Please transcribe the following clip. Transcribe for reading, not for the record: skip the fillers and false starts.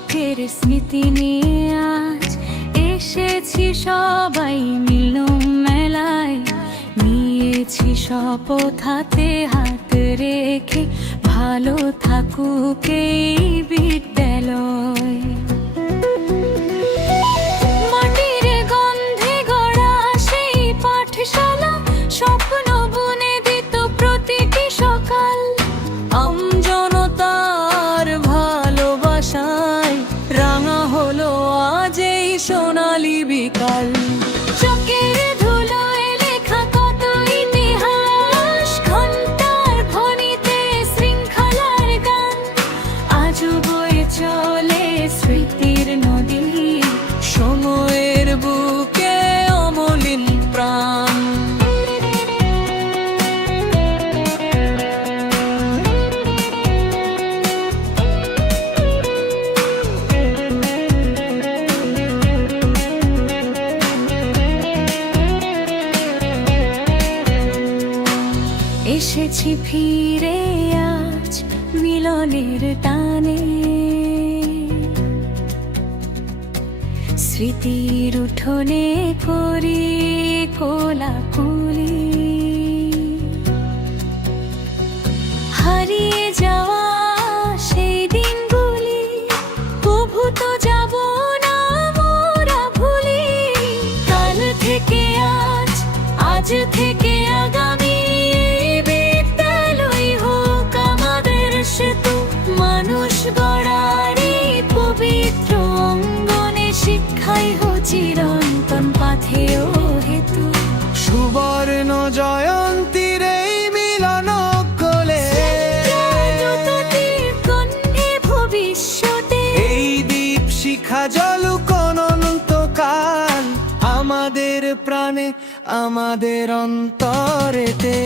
সুখের স্মৃতি নিয়ে আজ এসেছি সবাই মিলন মেলায়। নিয়েছি শপথ হাতে হাত রেখে, ভালো থাকুক এই বিদ্যালয়। মাটির গন্ধে গড়া সেই পাঠশালা স্বপ্ন বুনে দিত প্রতিটি সকাল। আমজনতার ভালোবাসায় রাঙা হলো আজ এই সোনালী বিকাল। চোখের ধুলোয় লেখা কত ইতিহাস, ঘন্টার ধ্বনিতে শৃঙ্খলার গান। আজও বয়ে চলে স্মৃতির নদী, সময়ের বুকে অমলিন প্রাণ। এসেছি ফিরে আজ মিলনের টানে, স্মৃতির উঠোনে করি কোলাকুলি। হারিয়ে যাওয়া সেই দিনগুলি কভু তো যাব না মোরা ভুলি। কাল থেকে আজ, আজ থেকে আগামী, মানুষ গড়ার এই পবিত্র অঙ্গনে শিক্ষাই হো চিরন্তন পাথেয় হেতু। সুবর্ণ জয়ন্তীর এই মিলন কোলে ভবিষ্যতে এই দীপ শিখা জ্বলুক অনন্তকাল, আমাদের প্রাণে আমাদের অন্তরেতে।